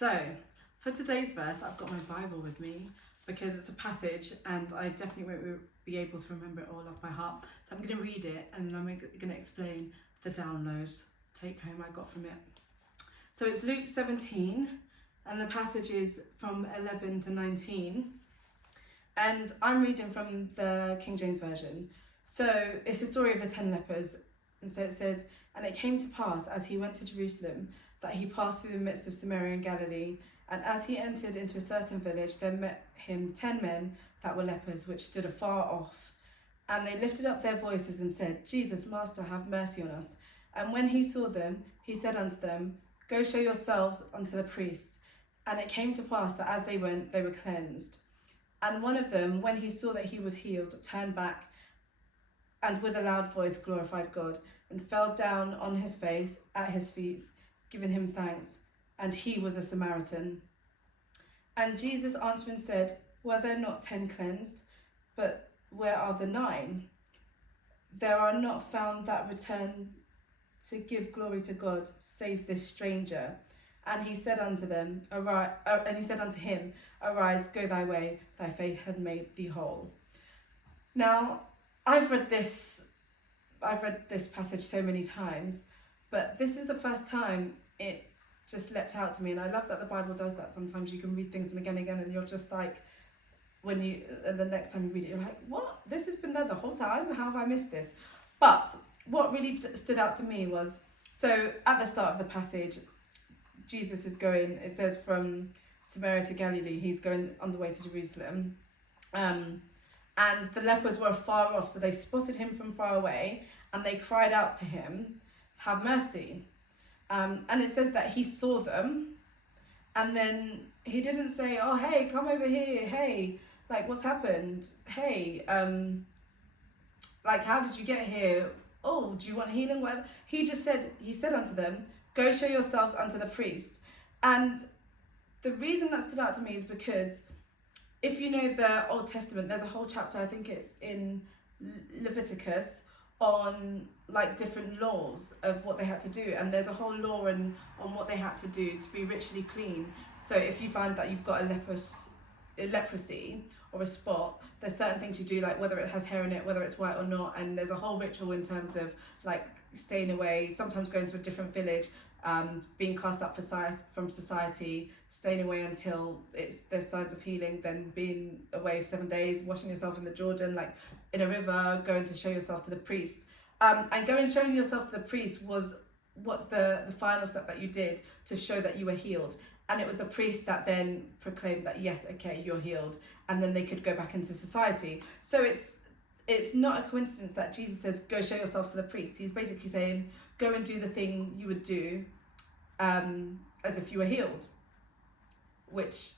So, for today's verse, I've got my Bible with me because it's a passage and I definitely won't be able to remember it all off by heart. So I'm going to read it and then I'm going to explain the download, take home I got from it. So it's Luke 17 and the passage is from 11 to 19. And I'm reading from the King James Version. So it's the story of the 10 lepers. And so it says, "And it came to pass, as he went to Jerusalem, that he passed through the midst of Samaria and Galilee. And as he entered into a certain village, there met him 10 men that were lepers, which stood afar off. And they lifted up their voices and said, Jesus, Master, have mercy on us. And when he saw them, he said unto them, Go show yourselves unto the priests. And it came to pass that as they went, they were cleansed. And one of them, when he saw that he was healed, turned back and with a loud voice glorified God, and fell down on his face at his feet, giving him thanks. And he was a Samaritan. And Jesus answering said, Were there not 10 cleansed? But where are the 9? There are not found that return to give glory to God, save this stranger. And he said unto them, him, Arise, go thy way, thy faith hath made thee whole. Now, I've read this passage so many times, but this is the first time it just leapt out to me, and I love that the Bible does that. Sometimes you can read things and again, and you're just like, and the next time you read it, you're like, what? This has been there the whole time? How have I missed this? But what really stood out to me was, so at the start of the passage, Jesus is going, it says from Samaria to Galilee, he's going on the way to Jerusalem. And the lepers were far off, so they spotted him from far away, and they cried out to him, have mercy. And it says that he saw them, and then he didn't say, oh, hey, come over here, hey, like, what's happened? Hey, like, how did you get here? Oh, do you want healing? Whatever. He said unto them, go show yourselves unto the priest. And the reason that stood out to me is because if you know the Old Testament, there's a whole chapter, I think it's in Leviticus, on like different laws of what they had to do, and there's a whole law on what they had to do to be ritually clean. So if you find that you've got a leprosy or a spot, there's certain things you do, like whether it has hair in it, whether it's white or not, and there's a whole ritual in terms of like staying away, sometimes going to a different village, being cast up from society, staying away until there's signs of healing, then being away for 7 days, washing yourself in the Jordan, like in a river, going to show yourself to the priest. And showing yourself to the priest was what the final step that you did to show that you were healed. And it was the priest that then proclaimed that, yes, okay, you're healed. And then they could go back into society. So it's not a coincidence that Jesus says, go show yourselves to the priest. He's basically saying, go and do the thing you would do as if you were healed. Which,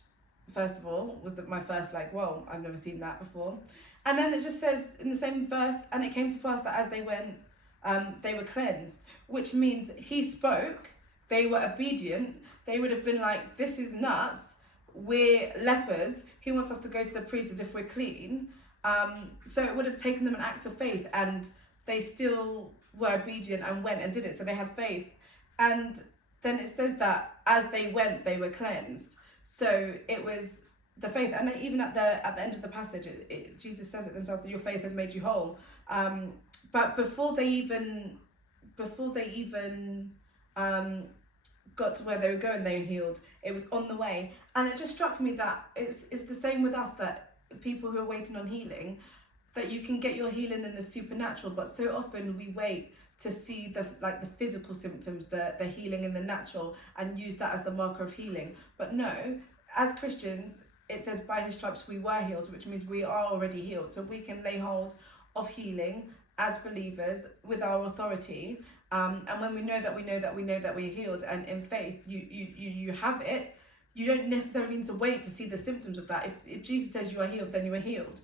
first of all, was my first like, whoa, I've never seen that before. And then it just says in the same verse, and it came to pass that as they went, they were cleansed. Which means he spoke, they were obedient. They would have been like, this is nuts. We're lepers. He wants us to go to the priest as if we're clean. So it would have taken them an act of faith, and they still were obedient and went and did it. So they had faith. And then it says that as they went, they were cleansed. So it was the faith. And even at the end of the passage, Jesus says it themselves, that your faith has made you whole. But before they even got to where they were going, they were healed. It was on the way. And it just struck me that it's the same with us, that people who are waiting on healing, that you can get your healing in the supernatural, but so often we wait to see the physical symptoms, the healing in the natural, and use that as the marker of healing. But no, as Christians, it says by his stripes we were healed, which means we are already healed. So we can lay hold of healing as believers with our authority. And when we know that we're healed, and in faith you have it, you don't necessarily need to wait to see the symptoms of that. If Jesus says you are healed, then you are healed.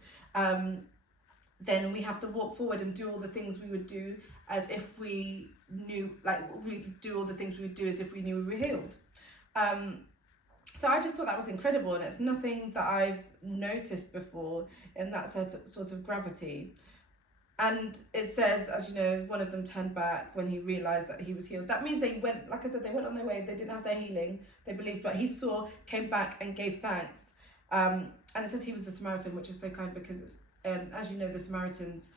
Then we have to walk forward and do all the things we would do as if we knew, like we do all the things we would do as if we knew we were healed. So I just thought that was incredible, and it's nothing that I've noticed before in that sort of gravity. And it says, as you know, one of them turned back when he realized that he was healed. That means they went, like I said, they went on their way. They didn't have their healing. They believed, but he saw, came back and gave thanks. And it says he was a Samaritan, which is so kind because, as you know, the Samaritans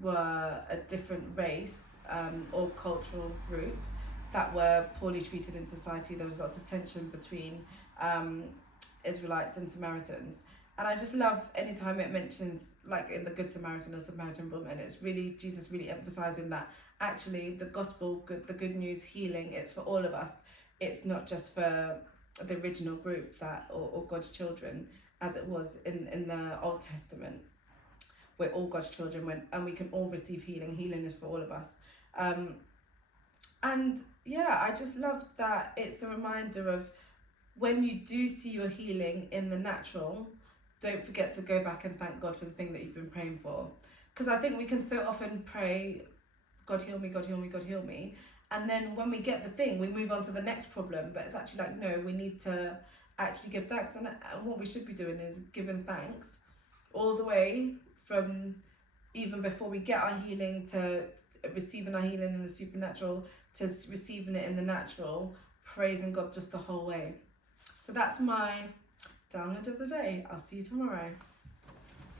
were a different race or cultural group that were poorly treated in society. There was lots of tension between Israelites and Samaritans. And I just love anytime it mentions, like in the Good Samaritan or Samaritan woman, it's really Jesus really emphasizing that actually the gospel, the good news, healing, it's for all of us. It's not just for the original group that or God's children, as it was in the Old Testament. We're all God's children, and we can all receive healing. Healing is for all of us. And yeah, I just love that it's a reminder of when you do see your healing in the natural, don't forget to go back and thank God for the thing that you've been praying for. Because I think we can so often pray, God heal me, God heal me, God heal me. And then when we get the thing, we move on to the next problem. But it's actually like, no, we need to actually give thanks. And what we should be doing is giving thanks all the way from even before we get our healing to receiving our healing in the supernatural to receiving it in the natural, praising God just the whole way. So that's my download of the day. I'll see you tomorrow.